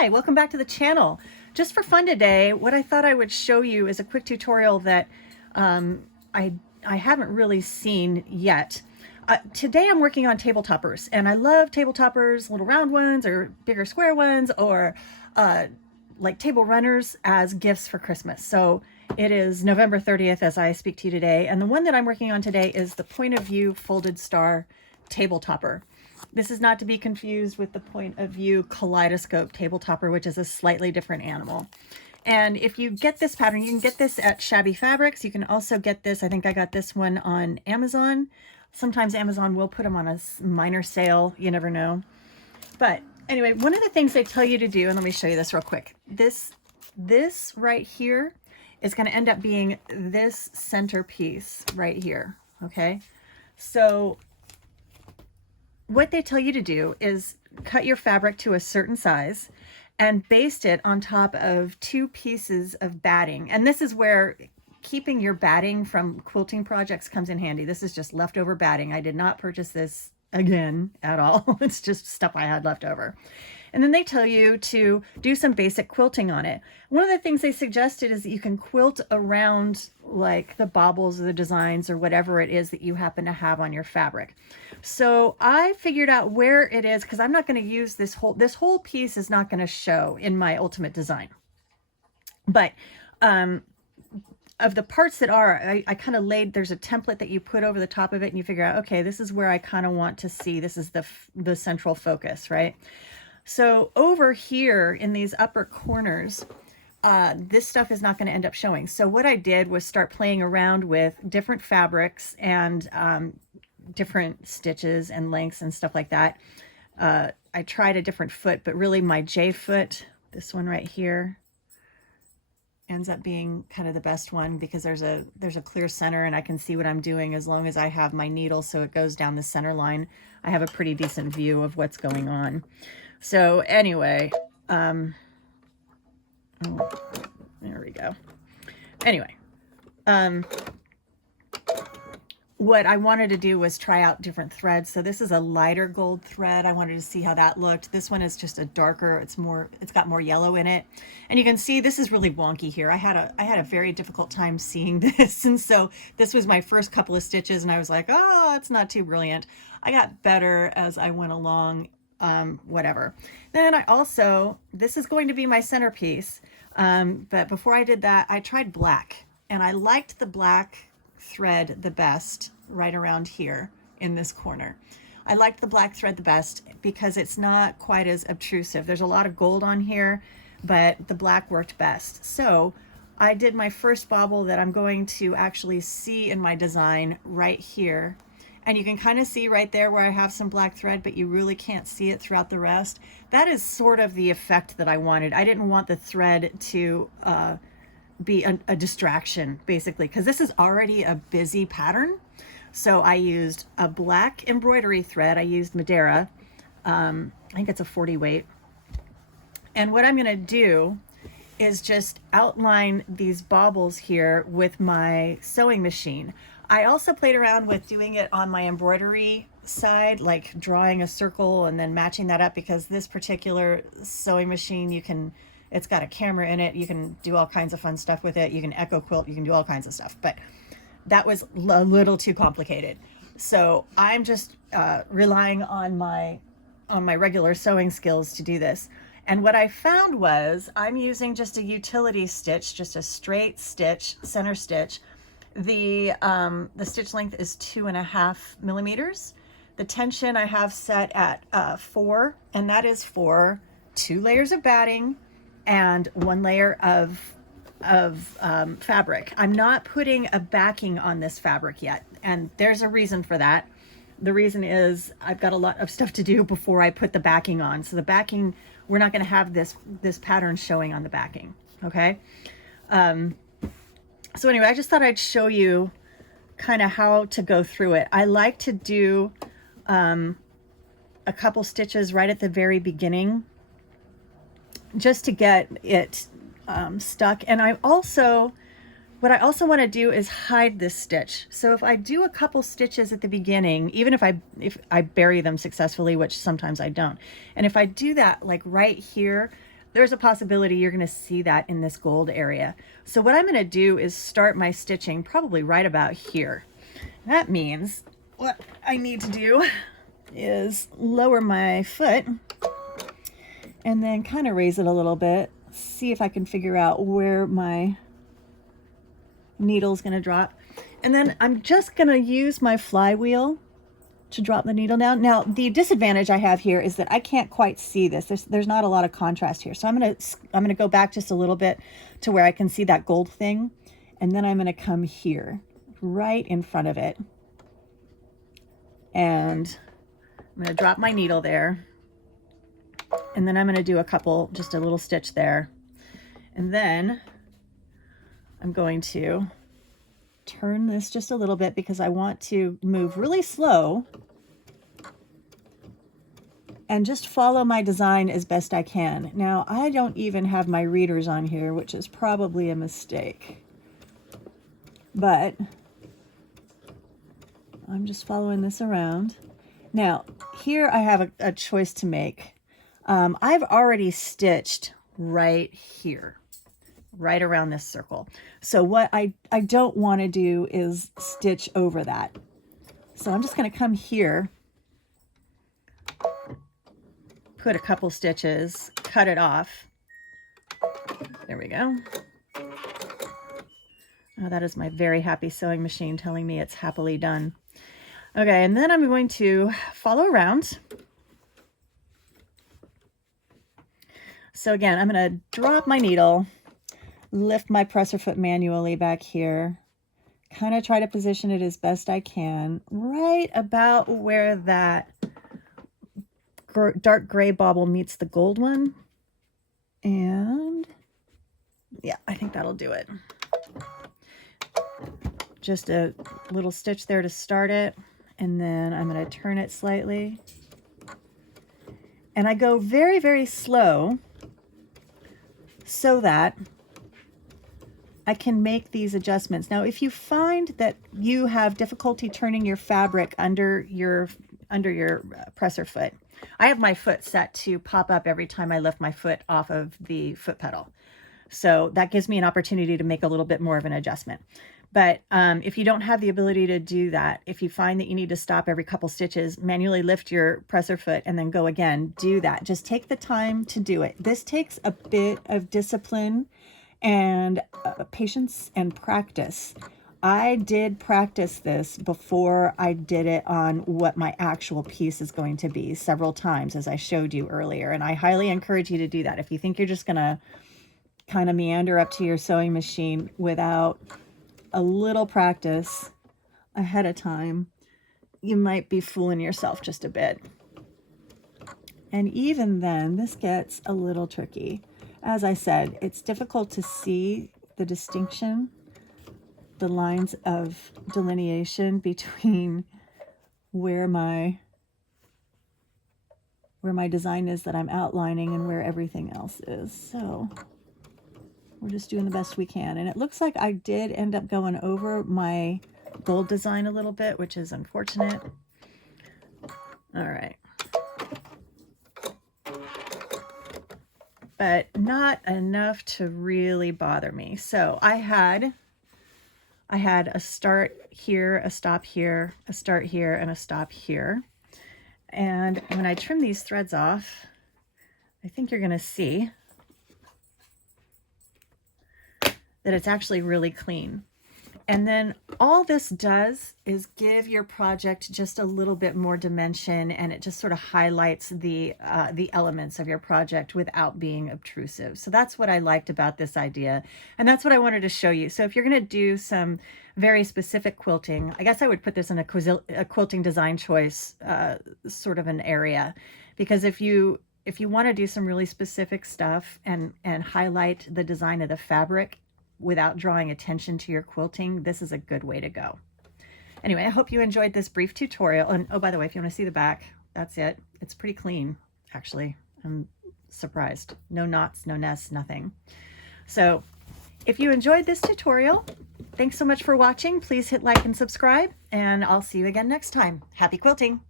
Hi, welcome back to the channel. Just for fun today, what I thought I would show you is a quick tutorial that I haven't really seen yet. Today I'm working on table toppers, and I love table toppers, little round ones or bigger square ones, or like table runners as gifts for Christmas. So it is November 30th as I speak to you today, and the one that I'm working on today is the Point of View Folded Star table topper. This is not to be confused with the Point of View kaleidoscope table topper, which is a slightly different animal. And if you get this pattern, you can get this at Shabby Fabrics. You can also get this, I think I got this one on Amazon. Sometimes Amazon will put them on a minor sale, you never know. But anyway, one of the things they tell you to do, and let me show you this real quick. This right here is going to end up being this centerpiece right here, okay? So what they tell you to do is cut your fabric to a certain size and baste it on top of 2 pieces of batting. And this is where keeping your batting from quilting projects comes in handy. This is just leftover batting. I did not purchase this again at all. It's just stuff I had left over. And then they tell you to do some basic quilting on it. One of the things they suggested is that you can quilt around like the baubles or the designs or whatever it is that you happen to have on your fabric. So I figured out where it is, because I'm not going to use this whole piece is not going to show in my ultimate design. But of the parts that are, I kind of laid, there's a template that you put over the top of it and you figure out, okay, this is where I kind of want to see, this is the central focus, right? So over here in these upper corners, this stuff is not going to end up showing. So what I did was start playing around with different fabrics and different stitches and lengths and stuff like that. I tried a different foot, but really my J foot, this one right here, ends up being kind of the best one because there's a clear center and I can see what I'm doing as long as I have my needle so it goes down the center line. I have a pretty decent view of what's going on. So anyway, oh, there we go. Anyway, what I wanted to do was try out different threads. So this is a lighter gold thread. I wanted to see how that looked. This one is just a darker, it's got more yellow in it. And you can see this is really wonky here. I had a very difficult time seeing this. And so this was my first couple of stitches and I was like, oh, it's not too brilliant. I got better as I went along, whatever. Then I also, this is going to be my centerpiece. But before I did that, I tried black and I liked the black thread the best right around here in this corner. I liked the black thread the best because it's not quite as obtrusive. There's a lot of gold on here, but the black worked best. So I did my first bobble that I'm going to actually see in my design right here. And you can kind of see right there where I have some black thread, but you really can't see it throughout the rest. That is sort of the effect that I wanted. I didn't want the thread to be a distraction, basically, because this is already a busy pattern. So I used a black embroidery thread. I used Madeira. I think it's a 40 weight. And what I'm going to do is just outline these baubles here with my sewing machine. I also played around with doing it on my embroidery side, like drawing a circle and then matching that up, because this particular sewing machine, it's got a camera in it. You can do all kinds of fun stuff with it. You can echo quilt, you can do all kinds of stuff, but that was a little too complicated. So I'm just relying on my regular sewing skills to do this. And what I found was I'm using just a utility stitch, just a straight stitch, center stitch. The stitch length is 2.5 millimeters. The tension I have set at 4, and that is for 2 layers of batting and 1 layer of fabric. I'm not putting a backing on this fabric yet, and there's a reason for that. The reason is I've got a lot of stuff to do before I put the backing on. So the backing, we're not going to have this pattern showing on the backing, okay? So anyway, I just thought I'd show you kind of how to go through it. I like to do a couple stitches right at the very beginning just to get it stuck. And what I also want to do is hide this stitch. So if I do a couple stitches at the beginning, even if I bury them successfully, which sometimes I don't, and if I do that like right here, there's a possibility you're going to see that in this gold area. So what I'm going to do is start my stitching probably right about here. That means what I need to do is lower my foot and then kind of raise it a little bit. See if I can figure out where my needle's going to drop. And then I'm just going to use my flywheel to drop the needle down. Now, the disadvantage I have here is that I can't quite see this. There's not a lot of contrast here. So I'm gonna go back just a little bit to where I can see that gold thing. And then I'm gonna come here, right in front of it. And I'm gonna drop my needle there. And then I'm gonna do just a little stitch there. And then I'm going to turn this just a little bit because I want to move really slow and just follow my design as best I can. Now, I don't even have my readers on here, which is probably a mistake, but I'm just following this around. Now, here I have a choice to make. I've already stitched right here, right around this circle. So what I don't want to do is stitch over that. So I'm just going to come here, put a couple stitches, cut it off. There we go. Oh, that is my very happy sewing machine telling me it's happily done. Okay, and then I'm going to follow around. So again, I'm going to drop my needle, lift my presser foot manually back here, kind of try to position it as best I can, right about where that dark gray bobble meets the gold one. And yeah, I think that'll do it. Just a little stitch there to start it, and then I'm going to turn it slightly. And I go very, very slow so that I can make these adjustments. Now, if you find that you have difficulty turning your fabric under your presser foot, I have my foot set to pop up every time I lift my foot off of the foot pedal. So that gives me an opportunity to make a little bit more of an adjustment. But if you don't have the ability to do that, if you find that you need to stop every couple stitches, manually lift your presser foot and then go again, do that. Just take the time to do it. This takes a bit of discipline and patience and practice. I did practice this before I did it on what my actual piece is going to be several times, as I showed you earlier. And I highly encourage you to do that. If you think you're just going to kind of meander up to your sewing machine without a little practice ahead of time, you might be fooling yourself just a bit. And even then, this gets a little tricky. As I said, it's difficult to see the distinction, the lines of delineation between where my design is that I'm outlining and where everything else is. So we're just doing the best we can. And it looks like I did end up going over my gold design a little bit, which is unfortunate. All right. But not enough to really bother me. So I had a start here, a stop here, a start here, and a stop here. And when I trim these threads off, I think you're going to see that it's actually really clean. And then all this does is give your project just a little bit more dimension, and it just sort of highlights the elements of your project without being obtrusive. So that's what I liked about this idea, and that's what I wanted to show you. So if you're going to do some very specific quilting, I guess I would put this in a quilting design choice sort of an area, because if you want to do some really specific stuff and highlight the design of the fabric without drawing attention to your quilting, this is a good way to go. Anyway, I hope you enjoyed this brief tutorial. And oh, by the way, if you want to see the back, that's it. It's pretty clean, actually. I'm surprised. No knots, no nests, nothing. So if you enjoyed this tutorial, thanks so much for watching. Please hit like and subscribe, and I'll see you again next time. Happy quilting!